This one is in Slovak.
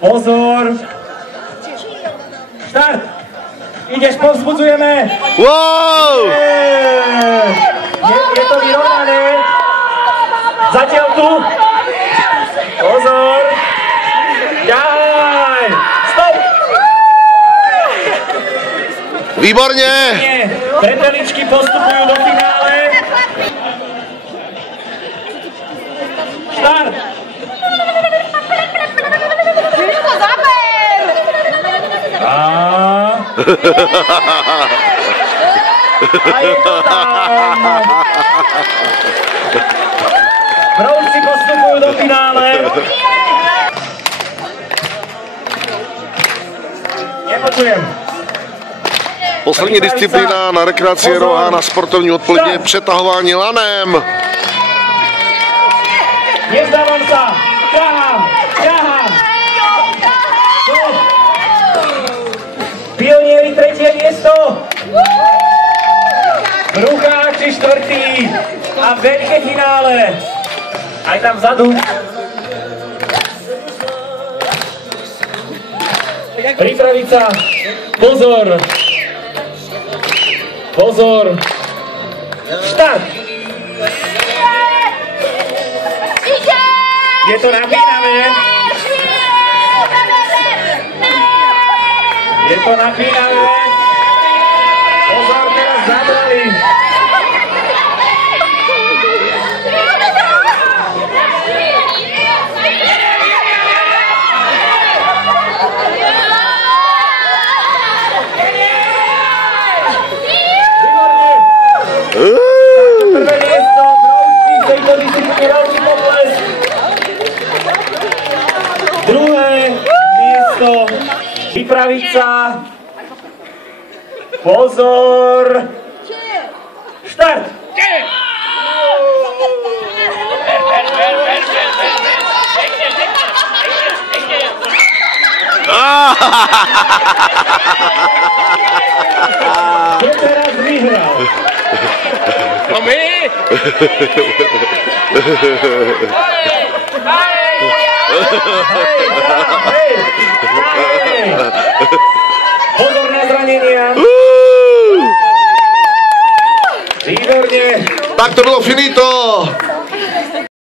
Pozor! Štart! Ideš, povzbudzujeme! Wow! Je to vyrovnané. Zatiaľ tu. Pozor! Ďaj! Stop! Výborne! Trepeličky postupujú do finále. Štart! A je to tam! Brovci postupujú do finále. Nepočujem. Poslední disciplína na rekreaci roha na sportovní odpoledne přetahování lanem. Nezdávam sa. Ťahám. Pionieri tretie miesto. Brucháči štvrtý. A veľké finále. Aj tam vzadu. Pripraviť sa. Pozor. Štart. Je to napínavé. Pozor, teraz zabrali. Prvé miesto, Brovci, v tejto disciplíne veľký pokles. Druhé miesto, vypraviť sa. Pozor. Štart. Kto teraz vyhral? No my! Hej! Pozor na zranenia! Výborne! Tak to bylo finito!